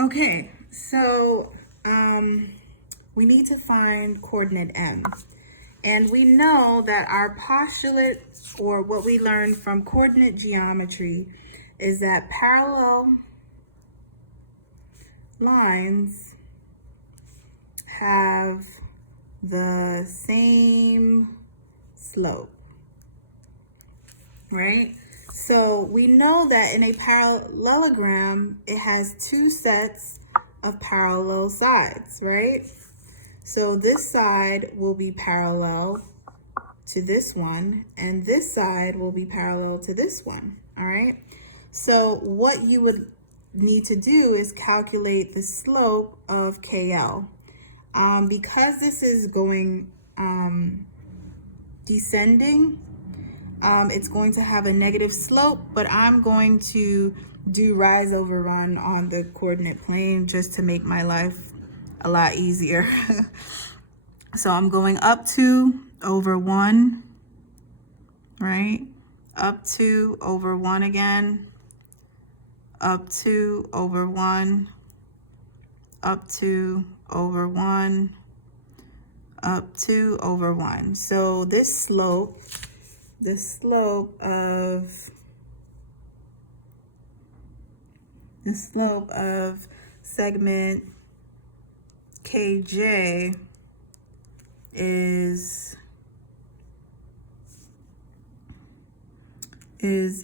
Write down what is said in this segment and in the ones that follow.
Okay, so we need to find coordinate M. And we know that our postulate, or what we learned from coordinate geometry, is that parallel lines have the same slope, right? So we know that in a parallelogram, it has two sets of parallel sides, right? So this side will be parallel to this one, and this side will be parallel to this one, all right? So what you would need to do is calculate the slope of KL. Because this is going descending, it's going to have a negative slope, but I'm going to do rise over run on the coordinate plane just to make my life a lot easier. So I'm going up 2 over 1, right? Up 2 over 1 again, up 2 over 1, up 2 over 1, up 2 over 1. So this slope, the slope of segment KJ is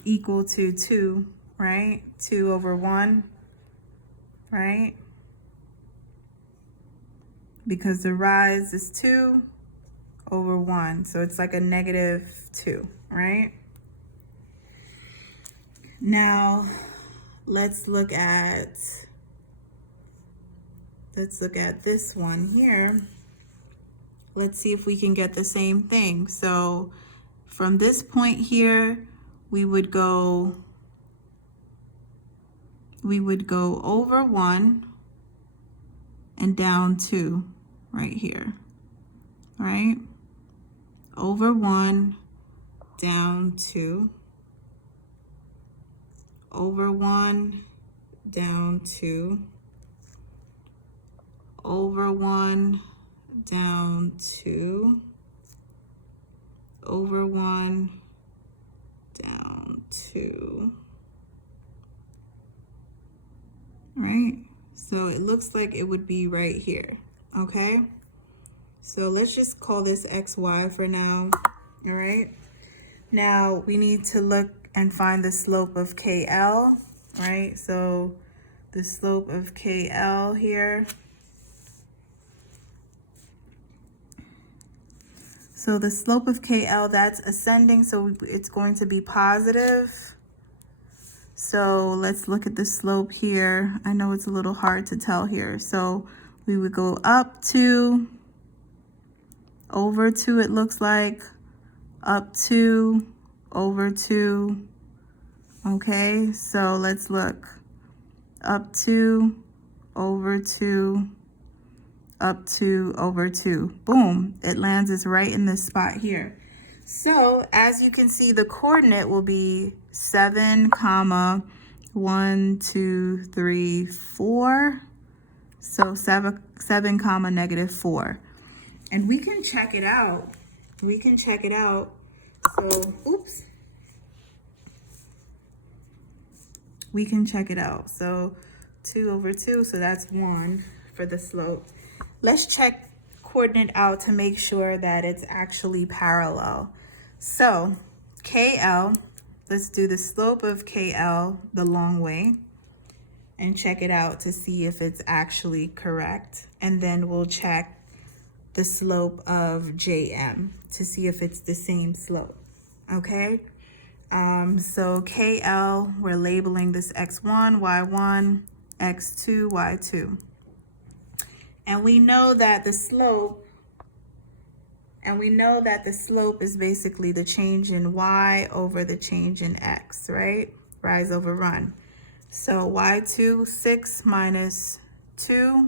equal to 2, right? 2 over 1, right? Because the rise is 2 over 1, so it's like a negative 2, right? Now let's look at this one here. Let's see if we can get the same thing. So from this point here, we would go over 1 and down 2 right here, right? Over 1, down 2, over 1, down 2, over 1, down 2, over 1, down 2. Right? So it looks like it would be right here, okay? So let's just call this XY for now, all right? Now we need to look and find the slope of KL, right? So the slope of KL here. So the slope of KL, that's ascending, so it's going to be positive. So let's look at the slope here. I know it's a little hard to tell here. So we would go up 2, over 2 it looks like, up 2, over 2. Okay, so let's look. Up 2, over 2, up 2, over 2. Boom, it lands us right in this spot here. So as you can see, the coordinate will be 7, 1, 2, 3, 4. So 7, negative 4. And we can check it out. We can check it out. So, oops. We can check it out. So 2 over 2, so that's 1 for the slope. Let's check coordinate out to make sure that it's actually parallel. So KL, let's do the slope of KL the long way and check it out to see if it's actually correct. And then we'll check the slope of JM to see if it's the same slope, okay? So KL, we're labeling this X1, Y1, X2, Y2. And we know that the slope is basically the change in Y over the change in X, right? Rise over run. So Y2, 6 minus 2,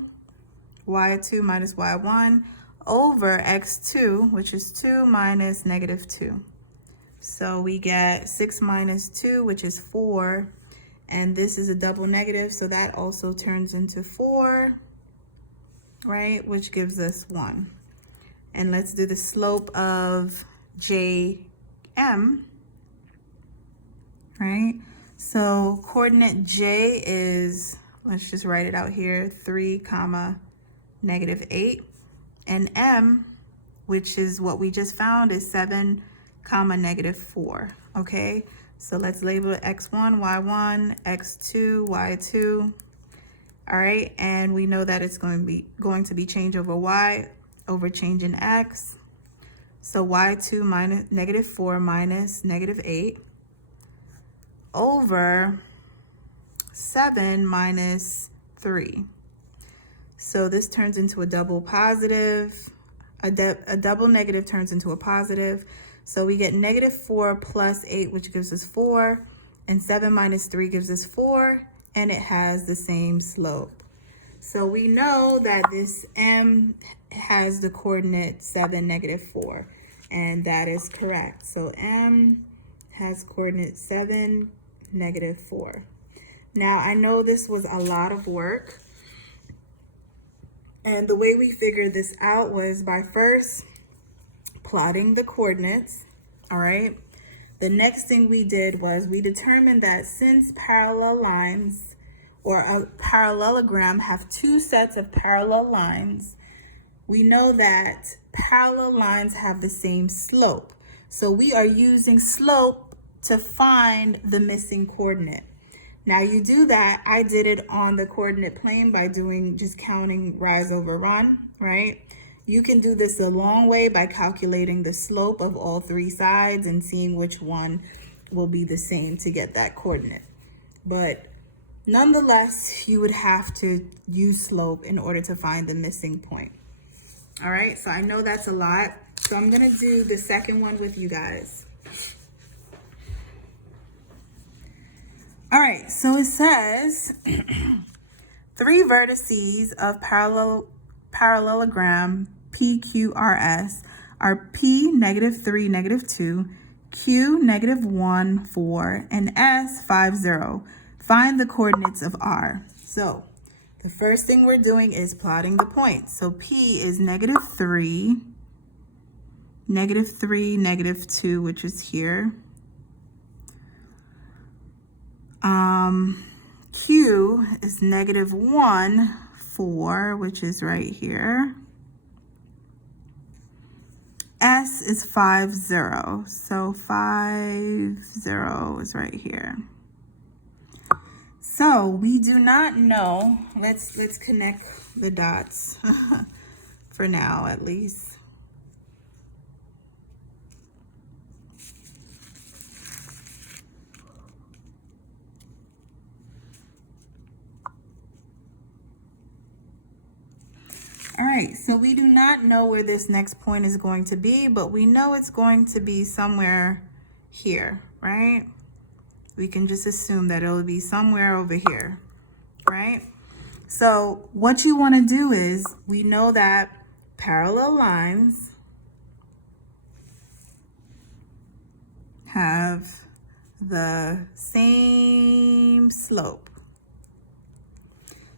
Y2 minus Y1 over X2, which is 2 minus negative 2. So we get 6 minus 2, which is 4, and this is a double negative, so that also turns into 4, right, which gives us 1. And let's do the slope of JM, right? So coordinate J is, let's just write it out here, 3, negative 8. And M, which is what we just found, is 7, negative 4, okay? So let's label it x1, y1, x2, y2. All right, and we know that it's going to be change over y over change in x. So y2 minus negative 4 minus negative 8 over 7 minus 3. So this turns into a double positive. A double negative turns into a positive. So we get negative 4 plus 8, which gives us 4, and 7 minus 3 gives us 4, and it has the same slope. So we know that this M has the coordinate 7, negative 4, and that is correct. So M has coordinate 7, negative 4. Now, I know this was a lot of work, and the way we figured this out was by first plotting the coordinates, all right? The next thing we did was we determined that since parallel lines or a parallelogram have 2 sets of parallel lines, we know that parallel lines have the same slope. So we are using slope to find the missing coordinate. Now you do that, I did it on the coordinate plane by just counting rise over run, right? You can do this a long way by calculating the slope of all 3 sides and seeing which one will be the same to get that coordinate. But nonetheless, you would have to use slope in order to find the missing point. All right, so I know that's a lot. So I'm gonna do the second one with you guys. All right, so it says 3 vertices of parallelogram PQRS are P negative 3, negative 2, Q negative 1, 4, and S 5, 0. Find the coordinates of R. So the first thing we're doing is plotting the points. So P is negative 3, negative 2, which is here. Q is negative 1, 4, which is right here. S is 5, 0. So 5, 0 is right here. So we do not know. Let's connect the dots for now, at least. All right, so we do not know where this next point is going to be, but we know it's going to be somewhere here, right? We can just assume that it'll be somewhere over here, right? So what you want to do is, we know that parallel lines have the same slope.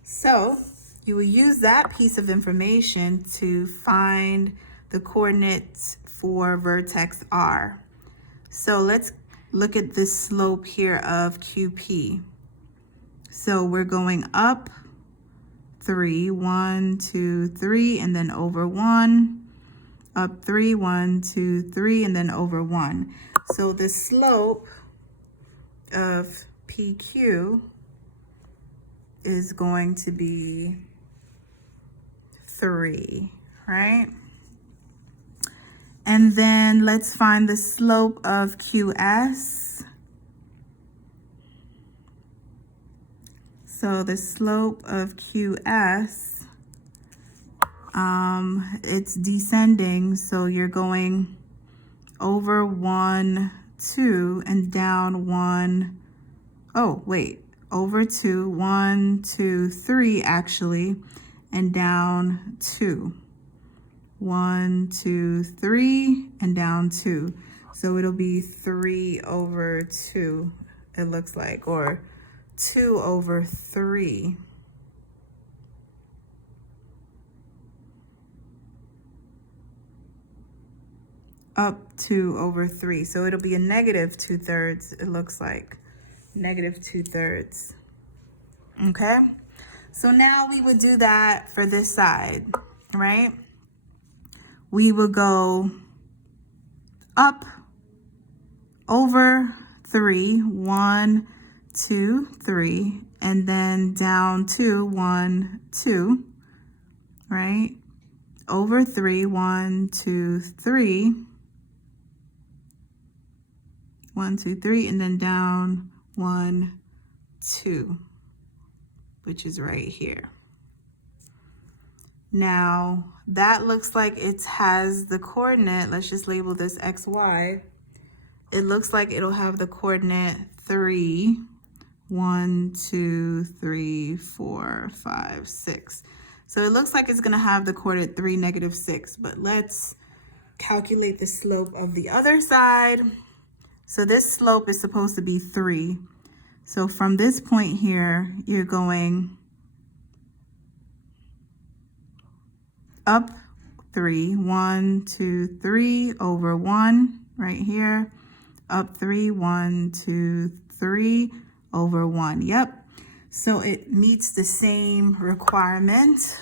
So you will use that piece of information to find the coordinates for vertex R. So let's look at this slope here of QP. So we're going up 3, 1, 2, 3, and then over 1, up 3, 1, 2, 3, and then over 1. So the slope of PQ is going to be 3, right? And then let's find the slope of QS. So the slope of QS, it's descending, so you're going over 1, 2, and down 1. Oh, wait, over 2, 1, 2, 3 actually, and down 2. 1, 2, 3, and down 2. So it'll be 3 over 2, it looks like, or 2 over 3. Up 2 over 3. So it'll be a negative 2/3, it looks like. Negative 2/3. Okay? So now we would do that for this side, right? We would go up over 3, 1, 2, 3, and then down 2, 1, 2, right? Over 3, 1, 2, 3. 1, 2, 3, and then down 1, 2, which is right here. Now that looks like it has the coordinate. Let's just label this XY. It looks like it'll have the coordinate 3, 1, 2, 3, 4, 5, 6. So it looks like it's gonna have the coordinate 3, negative 6, but let's calculate the slope of the other side. So this slope is supposed to be 3. So from this point here, you're going up 3, 1, 2, 3 over 1 right here. Up 3, 1, 2, 3 over 1. Yep. So it meets the same requirement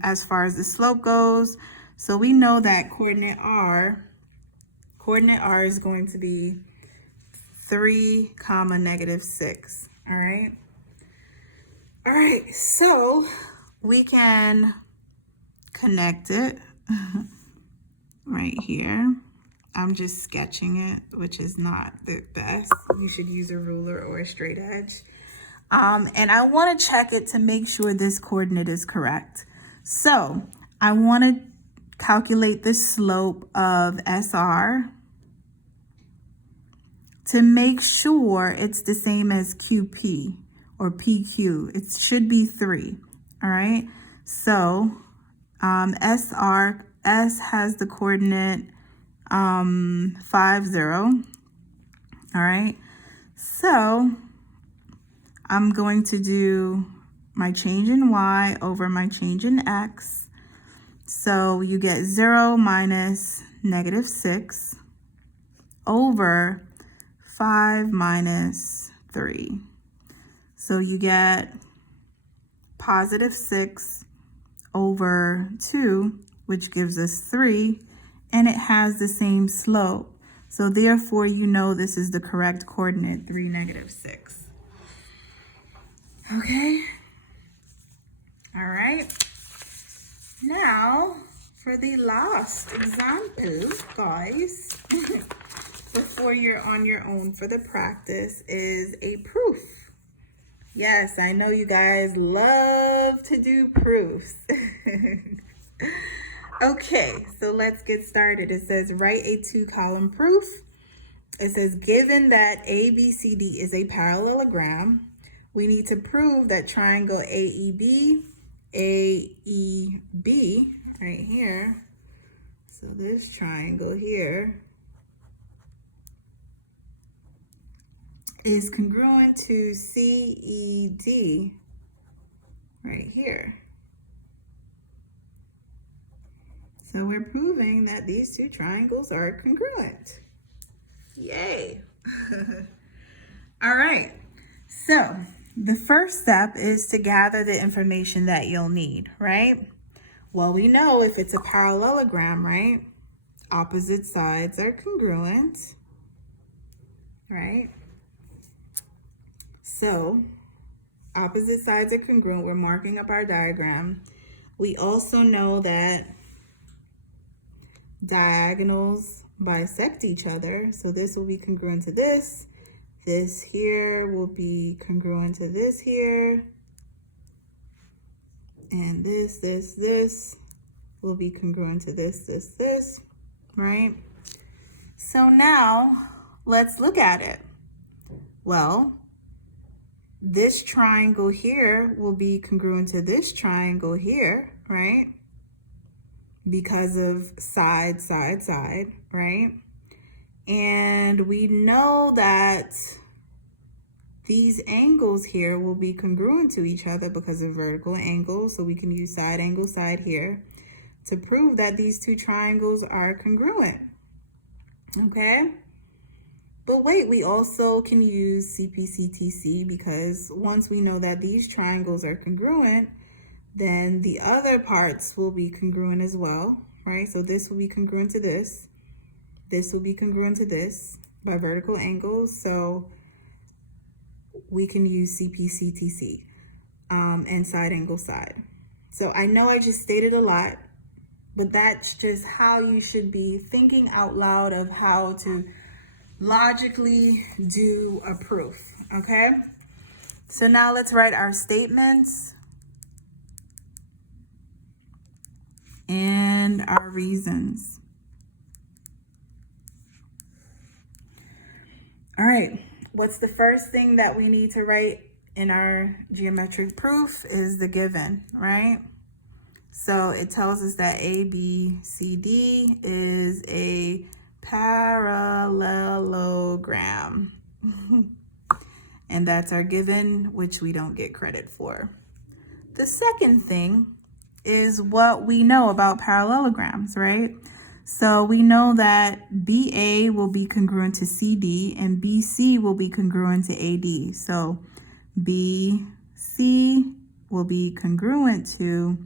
as far as the slope goes. So we know that coordinate R is going to be 3, negative 6. All right. All right. So we can connect it right here. I'm just sketching it, which is not the best. You should use a ruler or a straight edge. And I want to check it to make sure this coordinate is correct. So I want to calculate the slope of SR to make sure it's the same as QP or PQ. It should be 3, all right? So S has the coordinate 5, 0, all right? So I'm going to do my change in Y over my change in X. So you get 0 minus negative 6 over 5 minus 3. So you get positive 6 over 2, which gives us 3, and it has the same slope. So therefore, you know this is the correct coordinate, 3, negative 6. Okay. All right. Now, for the last example, guys, before you're on your own for the practice, is a proof. Yes, I know you guys love to do proofs. Okay, so let's get started. It says write a 2-column proof. It says given that ABCD is a parallelogram, we need to prove that triangle AEB right here. So this triangle here is congruent to CED right here. So we're proving that these two triangles are congruent. Yay. All right. So the first step is to gather the information that you'll need, right? Well, we know if it's a parallelogram, right? Opposite sides are congruent, right? So opposite sides are congruent. We're marking up our diagram. We also know that diagonals bisect each other. So this will be congruent to this. This here will be congruent to this here. And this will be congruent to this, right? So now let's look at it. Well, this triangle here will be congruent to this triangle here, right? Because of side, right? And we know that these angles here will be congruent to each other because of vertical angles. So we can use side angle side here to prove that these two triangles are congruent. Okay? But wait, we also can use CP.CTC because once we know that these triangles are congruent, then the other parts will be congruent as well, right? So this will be congruent to this. This will be congruent to this by vertical angles. So we can use CP.CTC and side angle side. So I know I just stated a lot, but that's just how you should be thinking out loud of how to logically do a proof, okay? So now let's write our statements and our reasons. All right, what's the first thing that we need to write in our geometric proof is the given, right? So it tells us that ABCD is a parallelogram. And that's our given, which we don't get credit for. The second thing is what we know about parallelograms, right? So we know that BA will be congruent to CD and BC will be congruent to AD. So BC will be congruent to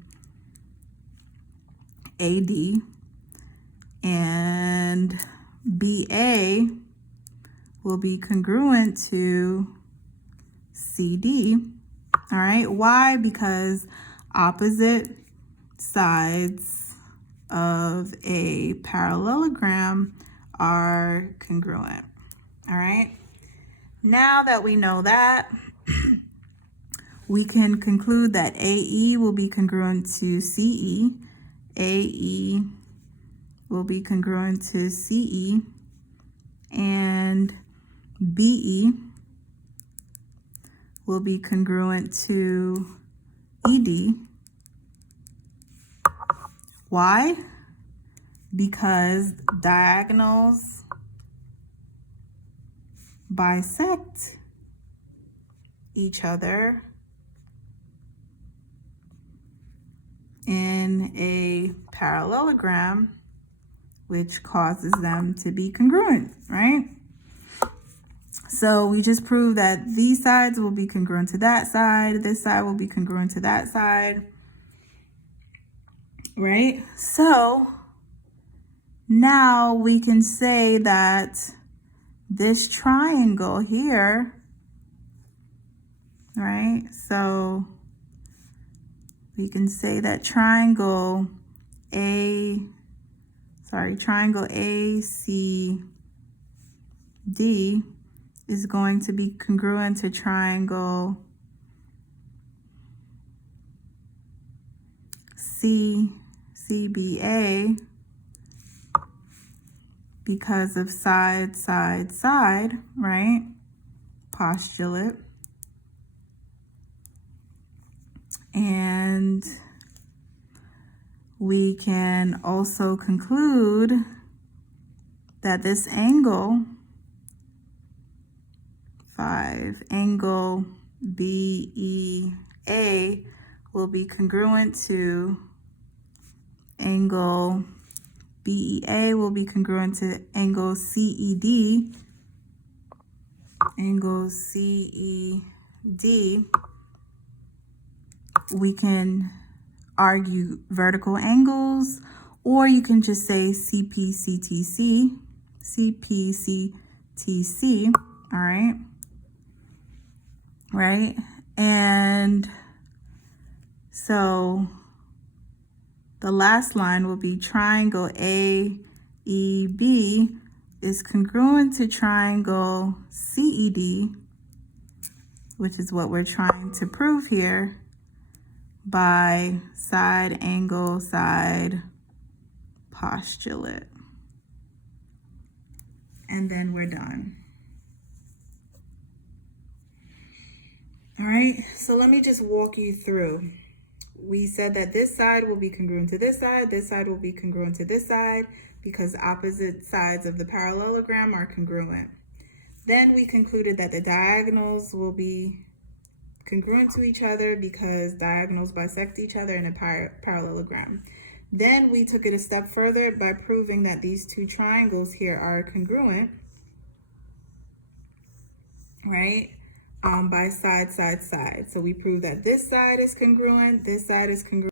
AD and BA will be congruent to CD. All right, why? Because opposite sides of a parallelogram are congruent. All right, now that we know that, we can conclude that AE will be congruent to CE, AE will be congruent to CE, and BE will be congruent to ED. Why? Because diagonals bisect each other in a parallelogram, which causes them to be congruent, right? So we just proved that these sides will be congruent to that side. This side will be congruent to that side, right? So now we can say that this triangle here, right? So we can say that triangle ACD is going to be congruent to triangle CBA because of side, side, side, right? Postulate. And we can also conclude that this angle, angle BEA, will be congruent to angle BEA will be congruent to angle CED. Angle CED, we can argue vertical angles, or you can just say CP.CTC, all right? Right? And so the last line will be triangle AEB is congruent to triangle CED, which is what we're trying to prove here, by side angle side postulate. And then we're done. All right, so let me just walk you through. We said that this side will be congruent to this side will be congruent to this side, because opposite sides of the parallelogram are congruent. Then we concluded that the diagonals will be congruent to each other because diagonals bisect each other in a parallelogram. Then we took it a step further by proving that these two triangles here are congruent, right? By side. So we proved that this side is congruent, this side is congruent.